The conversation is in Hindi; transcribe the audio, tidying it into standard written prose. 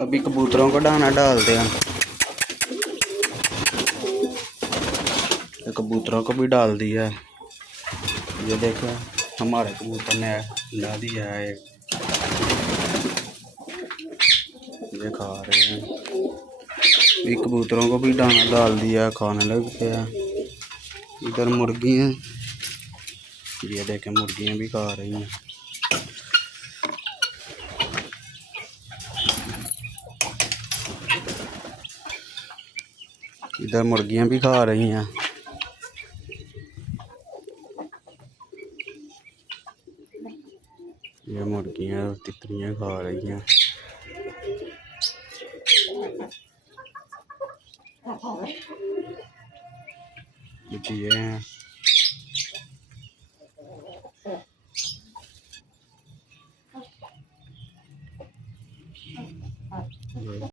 अभी कबूतरों को दाना डालते हैं। कबूतरों को भी डाल दिया है। ये देखो हमारे कबूतर ने ला दिया है, ये खा रहे हैं। ये कबूतरों को भी दाना डाल दिया है, खाने लग पे हैं। इधर मुर्गी हैं, ये देखें मुर्गियाँ भी खा रही हैं। इधर मुर्गियाँ भी खा रही हैं। ये मुर्गियाँ तितलियाँ खा रही हैं। कुछ ये हैं।